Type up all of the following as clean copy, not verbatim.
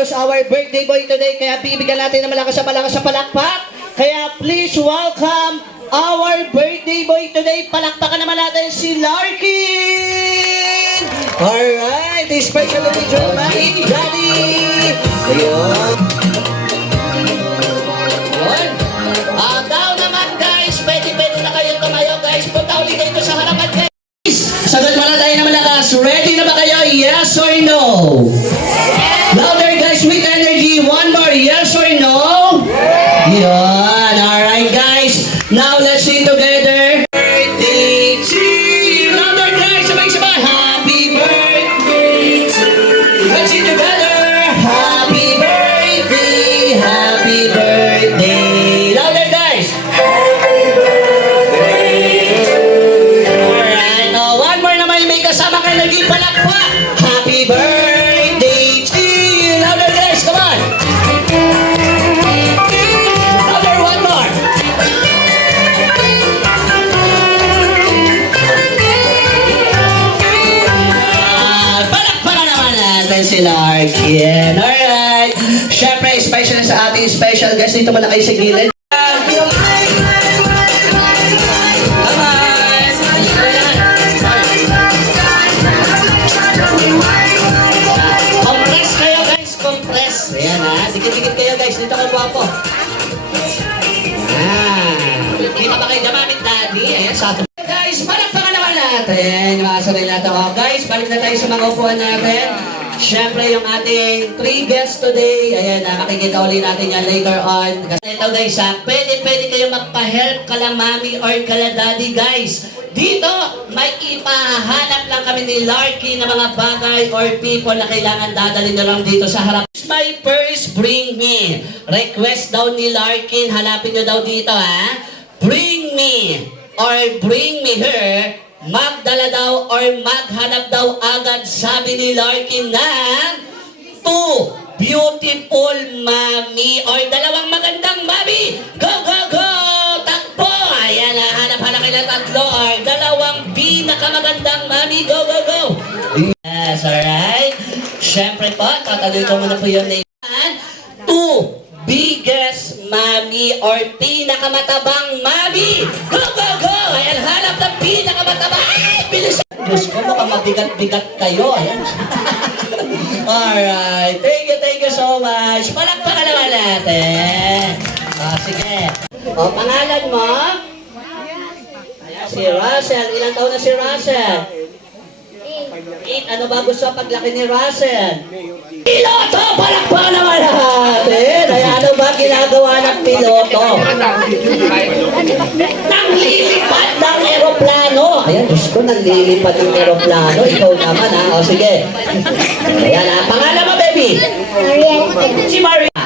August, our birthday boy today. Kaya bibigyan natin ng malakas sa palakpak. Kaya please welcome our birthday boy today. Palakpakan naman natin si Larkin! Alright, special video, Mami, Daddy! Ayun. Ayun. Daw naman guys, pwede na kayo tumayo guys. Punta ulit kayo sa harapan guys. Sagot mo na tayo na malakas. Ready na ba kayo? Yes or no? Louder guys with energy. One more. Yes or no? Yan. Alright guys. Now let's sing together. Birthday to you. Louder guys. Sabay-sabay. Happy birthday to you. Let's sing together. Happy birthday. Happy birthday. Louder guys. Happy birthday to you. Alright. One more naman may kasama kayo naging palakpak. Happy birthday to you. Louder guys. Come on. Louder. One more. Palakpakan naman natin si Larkin. Alright. Siyempre, special sa ating special guest. Dito pala kayo sa gilid. Compress kayo guys, compress. Ayan ha, dikit-dikit kayo guys, dito ka guwapo. Kita ba kayo damamit daddy? Ayan sa atin. Guys, palakpakan naman natin. Yung mga sarili natin. Guys, balik na tayo sa mga upuan natin. Siyempre, yung ating 3 guests today, ayan na, makikita ulit natin yan later on. Kasi ito guys ha, pwede kayo magpa-help kala mami or kala daddy guys. Dito, may ipahanap lang kami ni Larkin na mga bagay or people na kailangan dadalhin na lang dito sa harap. My purse, bring me. Request daw ni Larkin, hanapin nyo daw dito ha. Bring me or bring me her. Magdala daw or maghanap daw agad, sabi ni Larkin ng 2 beautiful mami or dalawang magandang mami. Go, go, go! Takbo! Ayan na, hanap-hanap kayo ng tatlo or dalawang pinakamagandang mami. Go, go, go! Yes, alright. Siyempre po, tatanungin ko muna po yung name. 2 biggest mami or pinakamatabang mami. Go, go, go! Ayan, hanap ng pinakamatabang. Ay, bilis! Diyos ko, mukhang mabigat-bigat kayo. Ayan. Alright. Thank you so much. Palakpakan naman natin. Sige. Pangalan mo? Ayan, si Russell. Ilang taon na si Russell? 8. Ano ba gusto paglaki ni Russell? Piloto! Palakpakan naman natin! Ay, ano ba ginagawa ng piloto? Naglilipad ng aeroplano! Ayan, Diyos ko, naglilipad ng aeroplano. Ikaw naman, ha? O, sige. Ayan, ha? Pangalan mo, baby? Maria. Si Maria.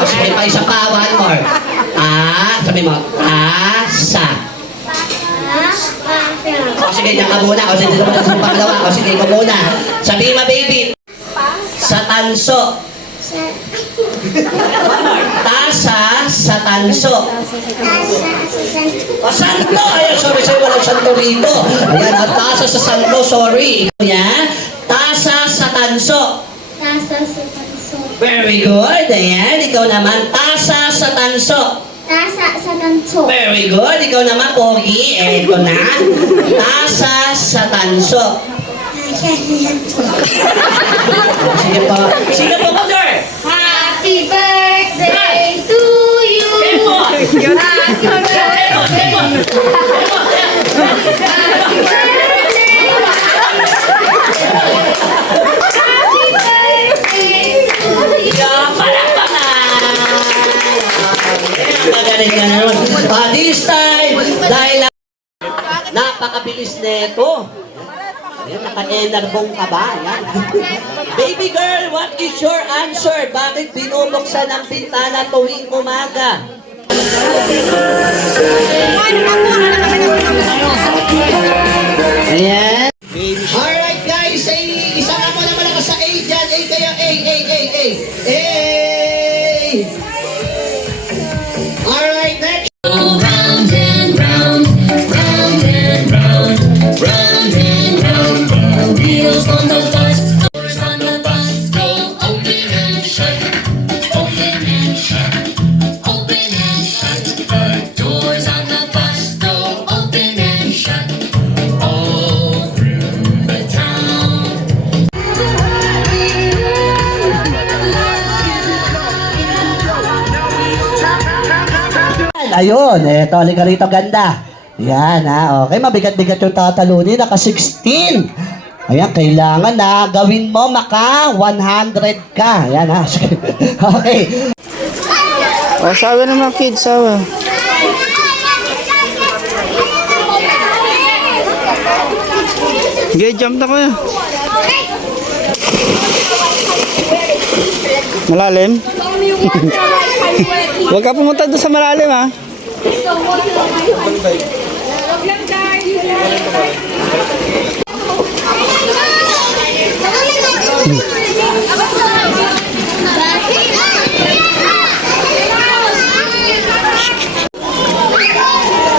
O, sige, pa isang pa. One more. Sabi mo, sa. O, sige, diyan ka muna. O, sige, dito muna sa pangalawa. O, sige, ikaw muna. Sabi mo, baby. Sa tanso. Tasa sa tanso. O, santo. Ayan, sorry sa'yo, walang santo rito. Ayan, ang tasa sa santo, sorry. Ayan, tasa sa tanso. Tasa sa tanso. Very good. Ayan, ikaw naman, tasa sa tanso. Tasa sa tanso. Very good. Ikaw naman, Pogi. Ito na. Tasa sa tanso. Tasa sa tanso. Sige po. Sige po, Mother. Happy birthday to you. Happy birthday. Happy birthday. Happy birthday to you. Magaling ka naman. This time, dahil napakabilis neto. Ayan, naka-enerbong ka ba? Ayan. Baby girl, what is your answer? Bakit binubuksan ang bintana tuwing umaga? Ayan. Alright guys, isa nga mo na malakas sa A dyan. A kayo, A. Alright, next. Round and round, round and round, round and round, the wheels on the bus, on the bus go ayun, eto, halika rito, ganda. Yan, ha, okay, mabigat-bigat yung tatalunin, naka 16. Ayan, kailangan na gawin mo maka 100 ka. Ayan, ha. Okay. O, sawa naman kids, sawa. Okay, jump na kuya. Malalim? Huwag ka pumunta doon sa malalim ha.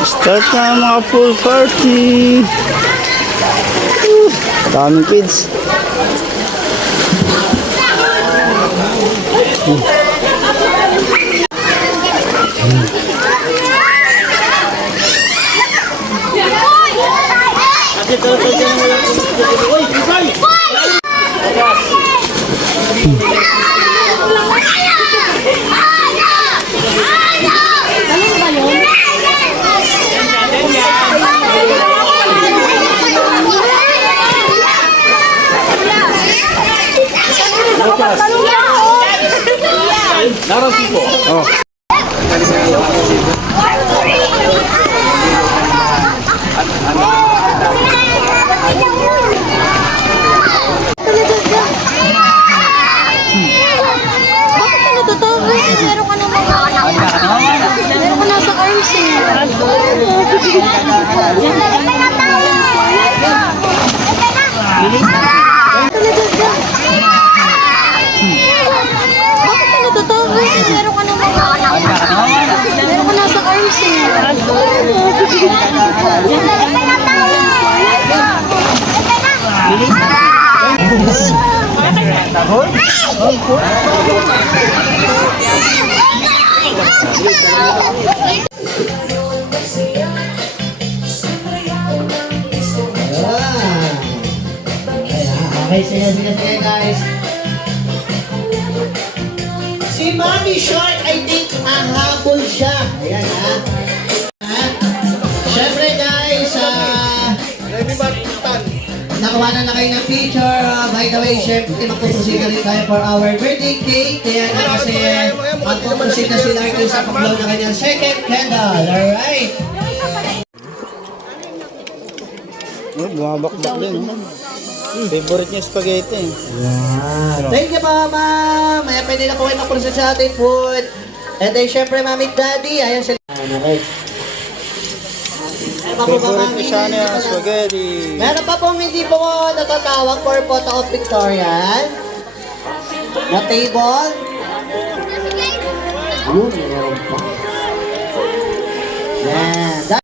Start na ang mga full party. Daming kids. Bakit ka natatawa? Meron ka namang meron ka nasa arms eh. Bakit ka natatawa? Meron ka namang meron ka nasa arms eh. Okay, sige guys. Si Mommy Shark, I think hahabol siya. Ayan ha. Siyempre guys, nakawa na kayo ng picture. By the way, siyempre magpupusin rin tayo for our birthday cake. Kaya na kasi magpupusin na sila ito sa pag-blow na kanyang second candle. Alright. Oh, bumabakbak din. Favorite niya spaghetti. Thank you, Mama. Maya pwede na kumain ng process sa ating food. And then, syempre, Mami at Daddy. Ayan sila. Okay. Favorite niya siya niya, spaghetti. Meron pa pong hindi po natatawag for photo of Victorian. Na table. Yun, meron pa. Yan.